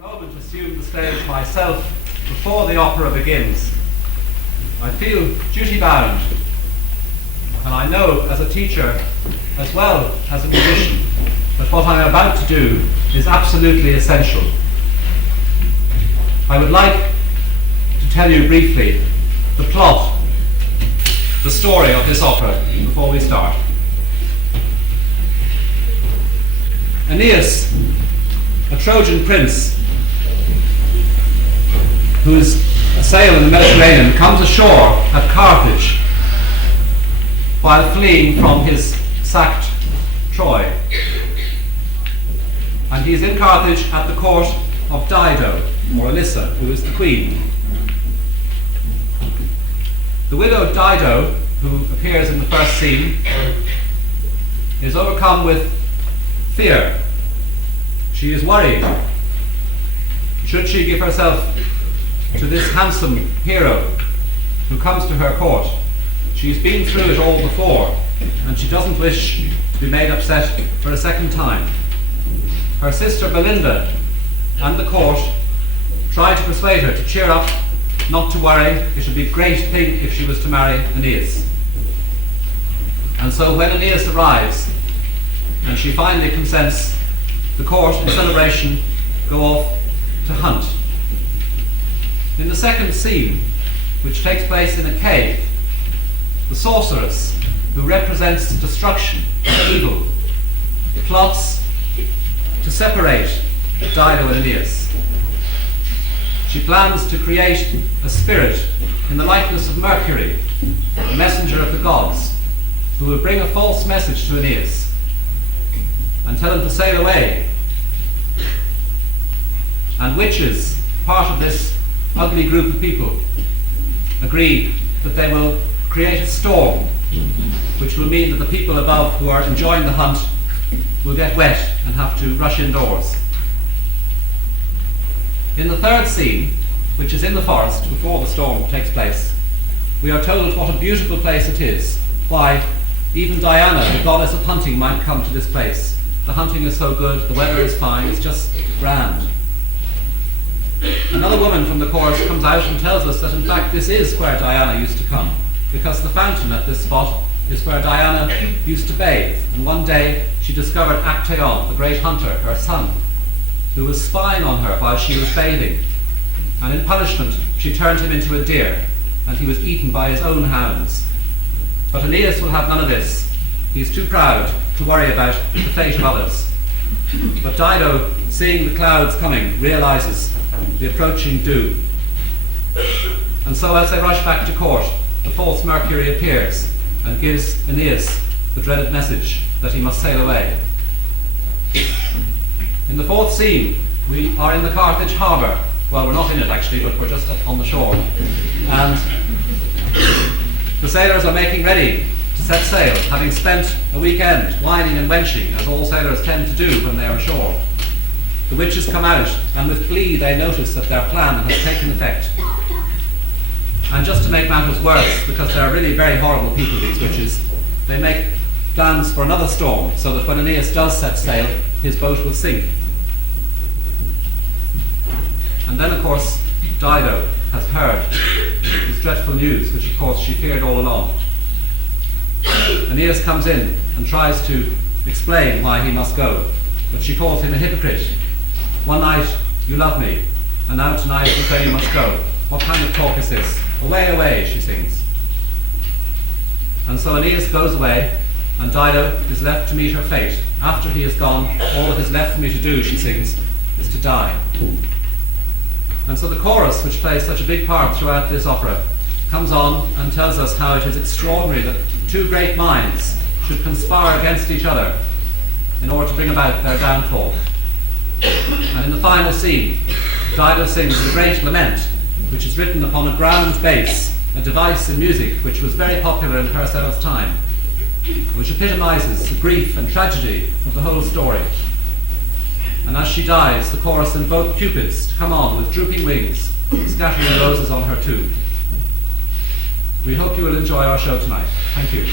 a moment assume the stage myself before the opera begins. I feel duty-bound, and I know as a teacher as well as a musician that what I am about to do is absolutely essential. I would like to tell you briefly the plot, the story of this opera before we start. Aeneas, a Trojan prince who is assailed in the Mediterranean, comes ashore at Carthage while fleeing from his sacked Troy. And he is in Carthage at the court of Dido, or Alyssa, who is the queen. The widow Dido, who appears in the first scene, is overcome with fear. She is worried. Should she give herself to this handsome hero who comes to her court? She's been through it all before, and she doesn't wish to be made upset for a second time. Her sister Belinda and the court try to persuade her to cheer up, not to worry. It would be a great thing if she was to marry Aeneas. And so when Aeneas arrives and she finally consents, the court in celebration go off to hunt. In the second scene, which takes place in a cave, the sorceress, who represents destruction and evil, plots to separate Dido and Aeneas. She plans to create a spirit in the likeness of Mercury, the messenger of the gods, who will bring a false message to Aeneas and tell him to sail away. And witches, part of this ugly group of people, agree that they will create a storm, which will mean that the people above who are enjoying the hunt will get wet and have to rush indoors. In the third scene, which is in the forest before the storm takes place, we are told what a beautiful place it is, why even Diana, the goddess of hunting, might come to this place. The hunting is so good, the weather is fine, it's just grand. Another woman from the chorus comes out and tells us that in fact this is where Diana used to come, because the fountain at this spot is where Diana used to bathe, and one day she discovered Actaeon, the great hunter, her son, who was spying on her while she was bathing, and in punishment she turned him into a deer, and he was eaten by his own hounds. But Aeneas will have none of this. He's too proud to worry about the fate of others. But Dido, seeing the clouds coming, realizes the approaching doom. And so as they rush back to court, the false Mercury appears and gives Aeneas the dreaded message that he must sail away. In the fourth scene, we are in the Carthage harbour. Well, we're not in it actually, but we're just up on the shore. And the sailors are making ready to set sail, having spent a weekend whining and wenching, as all sailors tend to do when they are ashore. The witches come out, and with glee they notice that their plan has taken effect. And just to make matters worse, because they are really very horrible people, these witches, they make plans for another storm, so that when Aeneas does set sail, his boat will sink. And then, of course, Dido has heard this dreadful news, which of course she feared all along. Aeneas comes in and tries to explain why he must go, but she calls him a hypocrite. One night you love me, and now tonight you say you must go. What kind of talk is this? Away, away, she sings. And so Aeneas goes away, and Dido is left to meet her fate. After he is gone, all that is left for me to do, she sings, is to die. And so the chorus, which plays such a big part throughout this opera, comes on and tells us how it is extraordinary that two great minds should conspire against each other in order to bring about their downfall. And in the final scene, Dido sings the great lament, which is written upon a ground bass, a device in music which was very popular in Purcell's time, which epitomizes the grief and tragedy of the whole story. And as she dies, the chorus invoke Cupids to come on with drooping wings, scattering the roses on her tomb. We hope you will enjoy our show tonight. Thank you.